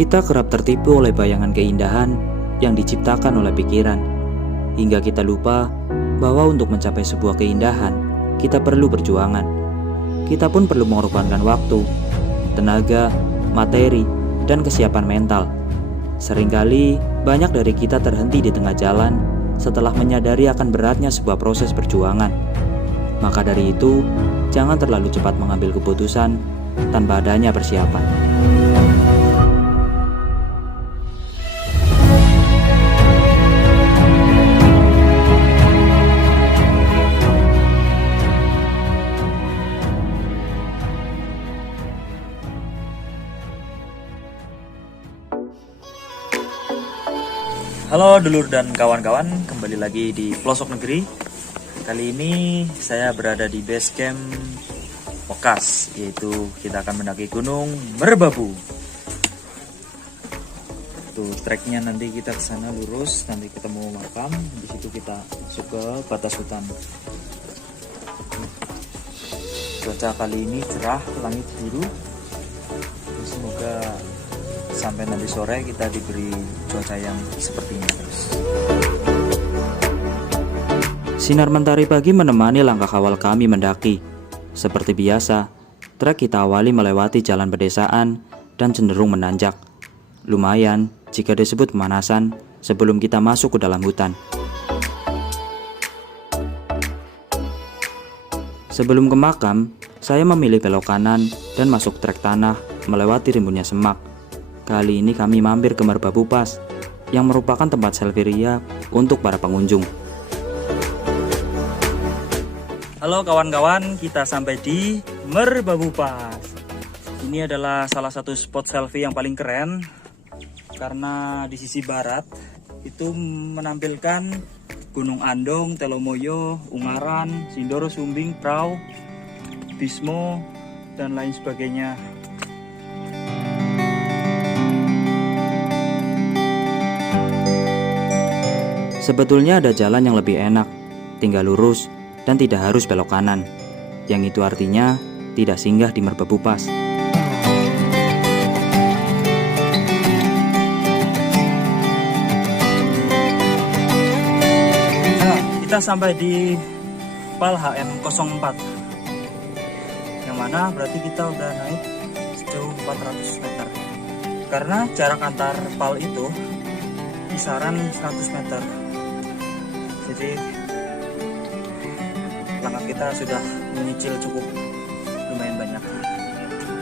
Kita kerap tertipu oleh bayangan keindahan yang diciptakan oleh pikiran, hingga kita lupa bahwa untuk mencapai sebuah keindahan, kita perlu perjuangan. Kita pun perlu mengorbankan waktu, tenaga, materi, dan kesiapan mental. Seringkali, banyak dari kita terhenti di tengah jalan setelah menyadari akan beratnya sebuah proses perjuangan. Maka dari itu, jangan terlalu cepat mengambil keputusan tanpa adanya persiapan. Halo dulur dan kawan-kawan, kembali lagi di pelosok negeri. Kali ini saya berada di base camp Pokas, yaitu kita akan mendaki gunung Merbabu. Tuh treknya nanti kita ke sana lurus, nanti ketemu makam, di situ kita masuk ke batas hutan. Cuaca kali ini cerah, langit biru. Semoga sampai nanti sore kita diberi cuaca yang seperti ini terus. Sinar mentari pagi menemani langkah awal kami mendaki. Seperti biasa, trek kita awali melewati jalan pedesaan dan cenderung menanjak. Lumayan jika disebut pemanasan sebelum kita masuk ke dalam hutan. Sebelum ke makam, saya memilih belok kanan dan masuk trek tanah melewati rimbunnya semak. Kali ini kami mampir ke Merbabu Pass, yang merupakan tempat selfie ria untuk para pengunjung. Halo kawan-kawan, kita sampai di Merbabu Pass. Ini adalah salah satu spot selfie yang paling keren, karena di sisi barat itu menampilkan Gunung Andong, Telomoyo, Ungaran, Sindoro, Sumbing, Prau, Bismo, dan lain sebagainya. Sebetulnya ada jalan yang lebih enak, tinggal lurus dan tidak harus belok kanan. Yang itu artinya tidak singgah di Merbabu Pass. Nah, kita sampai di PAL HM04, yang mana berarti kita udah naik sejauh 400 meter. Karena jarak antar PAL itu kisaran 100 meter. Jadi langkah kita sudah menyicil cukup lumayan banyak.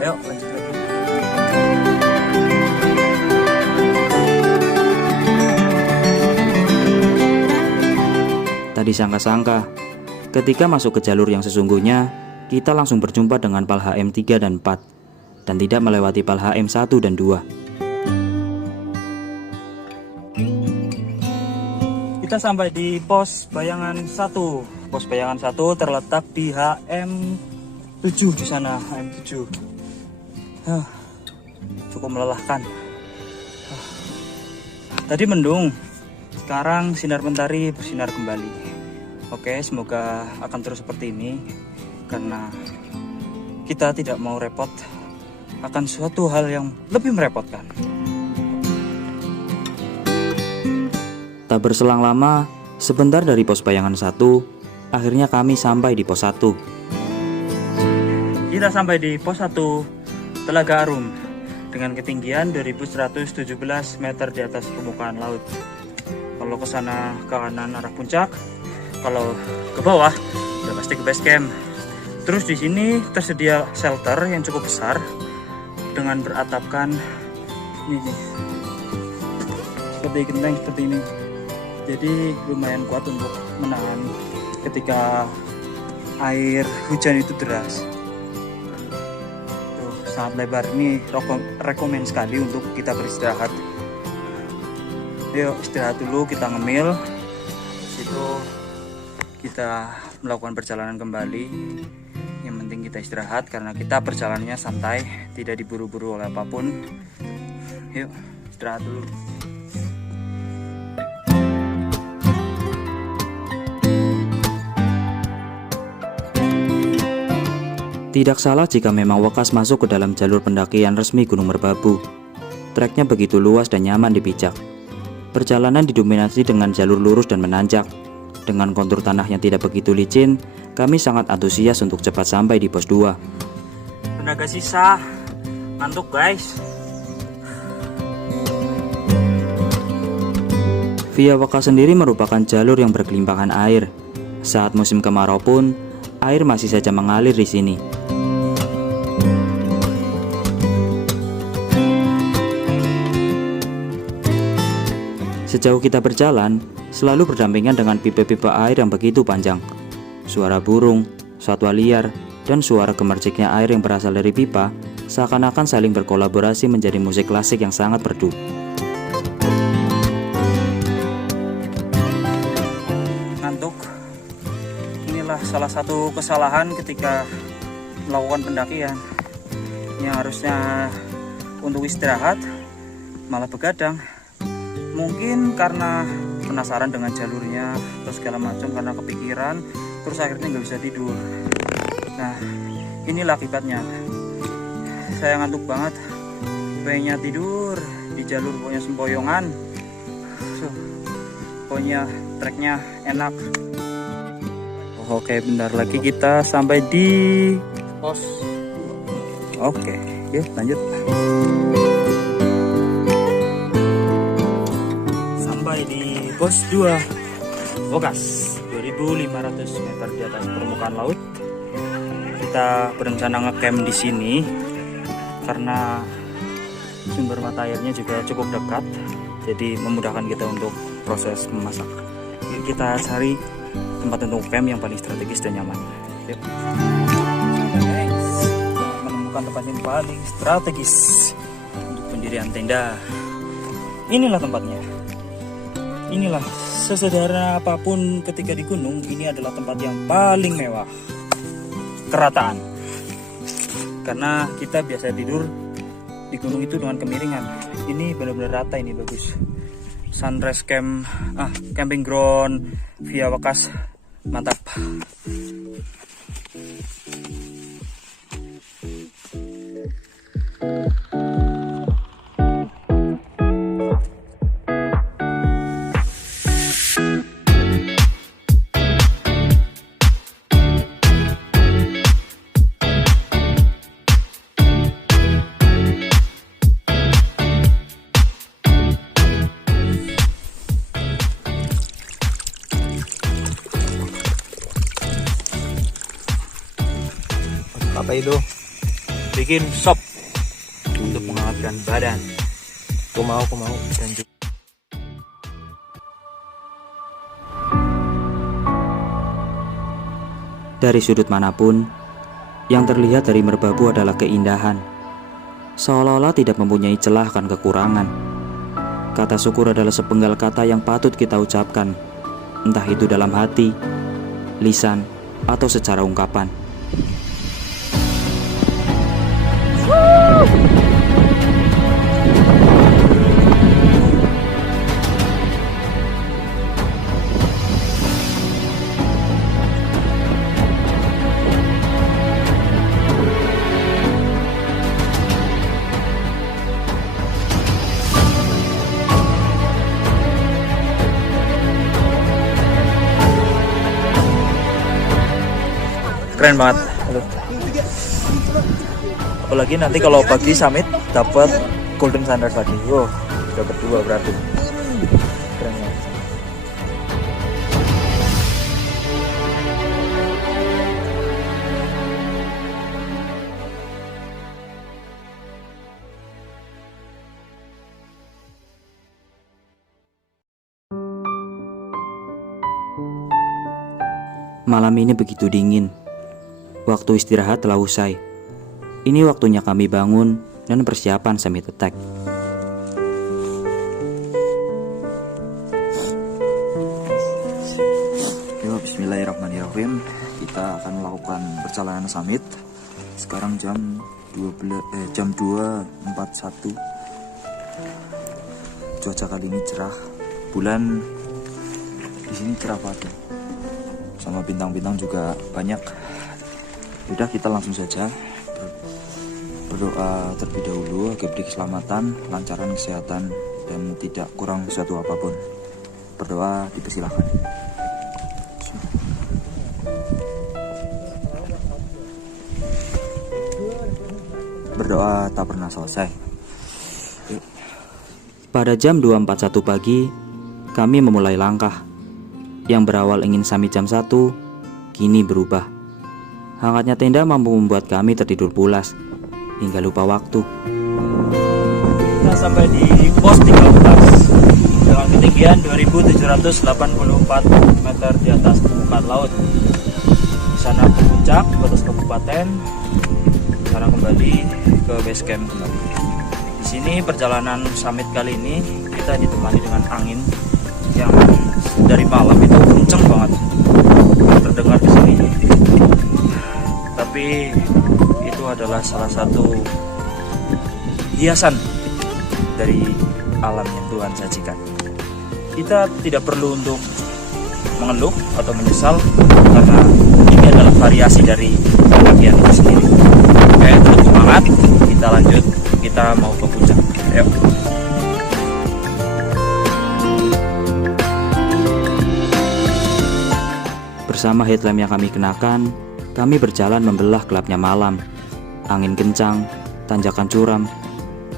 Ayo lanjut lagi. Tak disangka-sangka, ketika masuk ke jalur yang sesungguhnya, kita langsung berjumpa dengan PAL HM3 dan 4, dan tidak melewati PAL HM1 dan 2. Kita sampai di pos bayangan 1. Pos bayangan 1 terletak di HM7 di sana, HM7. Cukup melelahkan. Tadi mendung, sekarang sinar mentari bersinar kembali. Oke, semoga akan terus seperti ini, karena kita tidak mau repot akan suatu hal yang lebih merepotkan. Tak berselang lama, sebentar dari pos bayangan 1, akhirnya kami sampai di pos 1. Kita sampai di pos 1 Telaga Arum dengan ketinggian 2117 meter di atas permukaan laut. Kalau ke sana ke kanan arah puncak, kalau ke bawah udah pasti ke base camp. Terus di sini tersedia shelter yang cukup besar dengan beratapkan ini seperti genteng seperti ini. Jadi lumayan kuat untuk menahan ketika air hujan itu deras. Tuh, sangat lebar. Ini rekomen sekali untuk kita beristirahat. Yuk istirahat dulu, kita ngemil. Situ kita melakukan perjalanan kembali. Yang penting kita istirahat karena kita perjalanannya santai, tidak diburu-buru oleh apapun. Yuk istirahat dulu. Tidak salah jika memang Wekas masuk ke dalam jalur pendakian resmi Gunung Merbabu. Treknya begitu luas dan nyaman dipijak. Perjalanan didominasi dengan jalur lurus dan menanjak. Dengan kontur tanah yang tidak begitu licin, kami sangat antusias untuk cepat sampai di pos 2. Tenaga sisa, ngantuk guys. Via Wakas sendiri merupakan jalur yang berkelimpahan air. Saat musim kemarau pun, air masih saja mengalir di sini. Sejauh kita berjalan, selalu berdampingan dengan pipa-pipa air yang begitu panjang. Suara burung, satwa liar, dan suara gemerciknya air yang berasal dari pipa seakan-akan saling berkolaborasi menjadi musik klasik yang sangat merdu. Ngantuk. Inilah salah satu kesalahan ketika melakukan pendakian. Yang harusnya untuk istirahat malah begadang. Mungkin karena penasaran dengan jalurnya atau segala macam, karena kepikiran, terus akhirnya nggak bisa tidur. Nah, inilah akibatnya. Saya ngantuk banget, pengennya tidur di jalur pokoknya sempoyongan. Pokoknya treknya enak. Oke, bentar lagi kita sampai di pos. Oke, yuk lanjut. Sampai di pos 2 Wakas, 2500 meter di atas permukaan laut. Kita berencana ngecamp di sini karena sumber mata airnya juga cukup dekat, jadi memudahkan kita untuk proses memasak. Kita cari tempat untuk camp yang paling strategis dan nyaman. Yuk. Menemukan tempat yang paling strategis untuk pendirian tenda. Inilah tempatnya. Inilah, sesederhana apapun ketika di gunung, ini adalah tempat yang paling mewah. Kerataan. Karena kita biasa tidur di gunung itu dengan kemiringan. Ini benar-benar rata, ini bagus. Sunrise camp, camping ground via Wakas, mantap. Apa itu? Bikin sop untuk menghangatkan badan. Aku mau. Dan juga Dari sudut manapun, yang terlihat dari merbabu adalah keindahan. Seolah-olah tidak mempunyai celah akan kekurangan. Kata syukur adalah sepenggal kata yang patut kita ucapkan, entah itu dalam hati, lisan, atau secara ungkapan. Keren banget. Apalagi nanti kalau pagi summit dapat golden sunrise lagi. Wow, dapat 2 berarti. Keren banget. Malam ini begitu dingin. Waktu istirahat telah usai. Ini waktunya kami bangun dan persiapan summit attack. Yo, bismillahirrahmanirrahim. Kita akan melakukan perjalanan summit. Sekarang jam 2:41. Cuaca kali ini cerah. Bulan di sini cerah banget. Sama bintang-bintang juga banyak. Udah, kita langsung saja berdoa terlebih dahulu agar diberi keselamatan, lancaran kesehatan, dan tidak kurang suatu apapun. Berdoa dipersilakan. Berdoa tak pernah selesai. Pada jam 2.41 pagi, kami memulai langkah. Yang berawal ingin summit jam 1, kini berubah. Hangatnya tenda mampu membuat kami tertidur pulas, hingga lupa waktu. Kita sampai di pos 13 dengan ketinggian 2.784 meter di atas permukaan laut. Di sana ke puncak, batas kabupaten. Sekarang kembali ke base camp kembali. Di sini perjalanan summit kali ini kita ditemani dengan angin yang dari malam itu kenceng banget terdengar di sini. Tapi itu adalah salah satu hiasan dari alam yang Tuhan sajikan. Kita tidak perlu untuk mengeluh atau menyesal karena ini adalah variasi dari bagian itu sendiri. Oke, terus semangat, kita lanjut, kita mau ke puncak. Ayo. Bersama headlamp yang kami kenakan, kami berjalan membelah gelapnya malam. Angin kencang, tanjakan curam.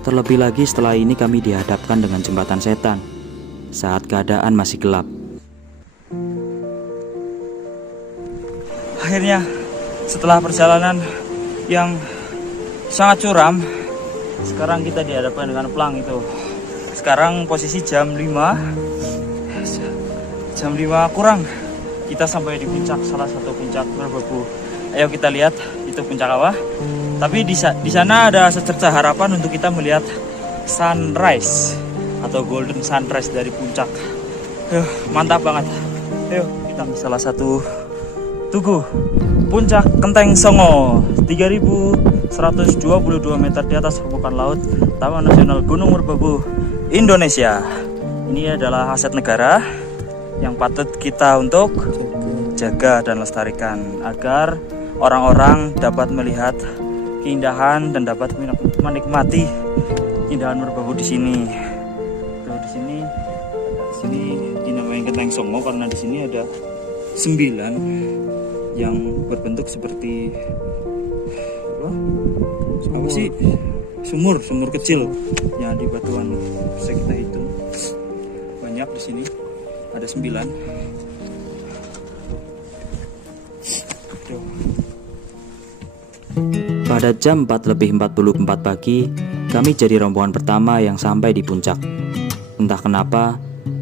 Terlebih lagi setelah ini kami dihadapkan dengan jembatan setan saat keadaan masih gelap. Akhirnya setelah perjalanan yang sangat curam, sekarang kita dihadapkan dengan pelang itu. Sekarang posisi jam 5 kurang. Kita sampai di puncak, salah satu puncak Merbabu. Ayo kita lihat itu puncak apa. Tapi di sana ada secerca harapan untuk kita melihat sunrise atau golden sunrise dari puncak. Mantap banget. Ayo kita ke salah satu tugu Puncak Kenteng Songo, 3.122 meter di atas permukaan laut, Taman Nasional Gunung Merbabu, Indonesia. Ini adalah aset negara yang patut kita untuk jaga dan lestarikan agar orang-orang dapat melihat keindahan dan dapat menikmati keindahan Merbabu di sini. Tuh, di sini dinamakan Kenteng Songo karena di sini ada 9 yang berbentuk seperti apa sih? Sumur kecil yang di batuan. Bisa kita hitung banyak di sini, ada 9. Pada jam 4:44 pagi, kami jadi rombongan pertama yang sampai di puncak. Entah kenapa,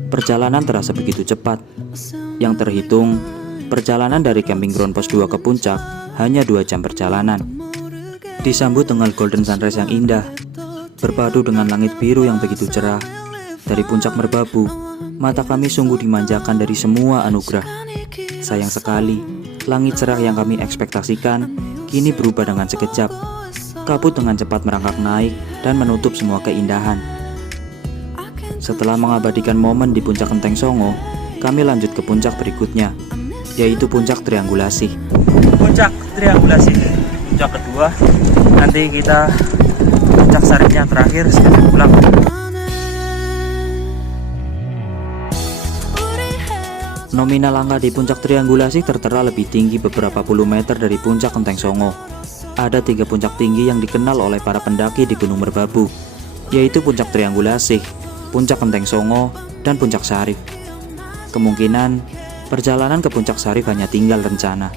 perjalanan terasa begitu cepat. Yang terhitung, perjalanan dari camping ground pos 2 ke puncak hanya 2 jam perjalanan. Disambut dengan golden sunrise yang indah, berpadu dengan langit biru yang begitu cerah. Dari puncak Merbabu, mata kami sungguh dimanjakan dari semua anugerah. Sayang sekali, langit cerah yang kami ekspektasikan kini berubah dengan sekejap. Kabut dengan cepat merangkak naik dan menutup semua keindahan. Setelah mengabadikan momen di puncak Kenteng Songo, kami lanjut ke puncak berikutnya, yaitu puncak triangulasi. Puncak triangulasi, puncak kedua. Nanti kita puncak saripnya terakhir sebelum pulang. Nominal angka di puncak triangulasi tertera lebih tinggi beberapa puluh meter dari puncak Kenteng Songo. Ada 3 puncak tinggi yang dikenal oleh para pendaki di Gunung Merbabu, yaitu puncak triangulasi, puncak Kenteng Songo, dan puncak Sarif. Kemungkinan perjalanan ke puncak Sarif hanya tinggal rencana.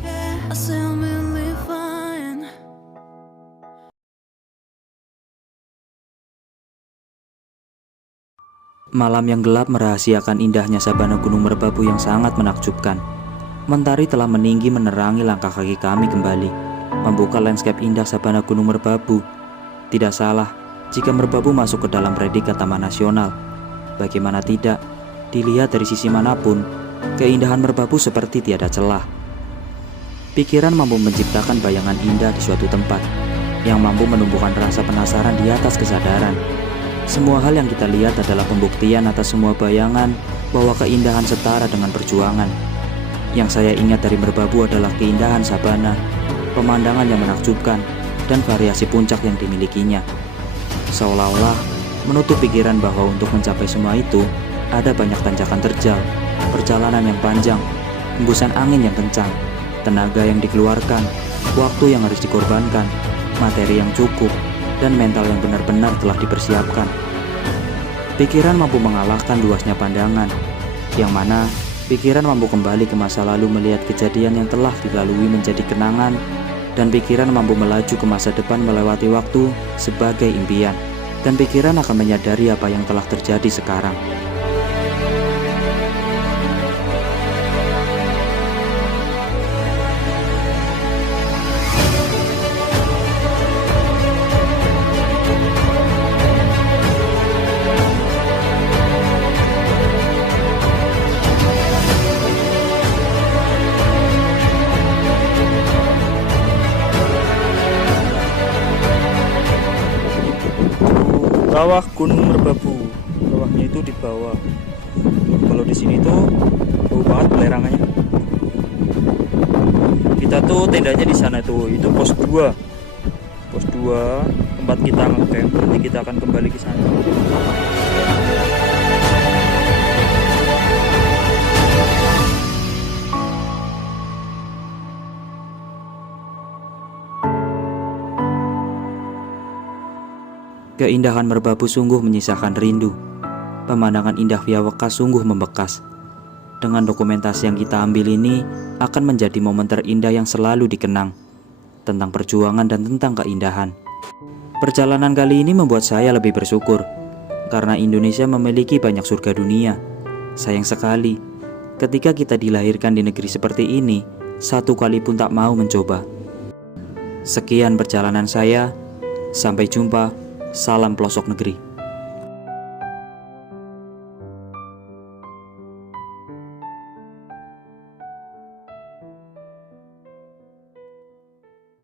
Malam yang gelap merahasiakan indahnya sabana Gunung Merbabu yang sangat menakjubkan. Mentari telah meninggi menerangi langkah kaki kami kembali, membuka landscape indah sabana Gunung Merbabu. Tidak salah jika Merbabu masuk ke dalam predikat Taman Nasional. Bagaimana tidak, dilihat dari sisi manapun, keindahan Merbabu seperti tiada celah. Pikiran mampu menciptakan bayangan indah di suatu tempat, yang mampu menumbuhkan rasa penasaran di atas kesadaran. Semua hal yang kita lihat adalah pembuktian atas semua bayangan bahwa keindahan setara dengan perjuangan. Yang saya ingat dari Merbabu adalah keindahan sabana, pemandangan yang menakjubkan, dan variasi puncak yang dimilikinya. Seolah-olah menutup pikiran bahwa untuk mencapai semua itu ada banyak tanjakan terjal, perjalanan yang panjang, hembusan angin yang kencang, tenaga yang dikeluarkan, waktu yang harus dikorbankan, materi yang cukup, dan mental yang benar-benar telah dipersiapkan. Pikiran mampu mengalahkan luasnya pandangan, yang mana pikiran mampu kembali ke masa lalu melihat kejadian yang telah dilalui menjadi kenangan, dan pikiran mampu melaju ke masa depan melewati waktu sebagai impian, dan pikiran akan menyadari apa yang telah terjadi sekarang. Kawah Gunung Merbabu, kawahnya itu di bawah. Kalau di sini tuh bau banget pelerangannya. Kita tuh tendanya di sana tuh, itu pos 2. Pos 2 tempat kita ngecamp. Nanti kita akan kembali ke sana. Keindahan Merbabu sungguh menyisakan rindu. Pemandangan indah Via Wekas sungguh membekas. Dengan dokumentasi yang kita ambil ini akan menjadi momen terindah yang selalu dikenang, tentang perjuangan dan tentang keindahan. Perjalanan kali ini membuat saya lebih bersyukur, karena Indonesia memiliki banyak surga dunia. Sayang sekali, ketika kita dilahirkan di negeri seperti ini, satu kali pun tak mau mencoba. Sekian perjalanan saya, sampai jumpa. Salam pelosok negeri.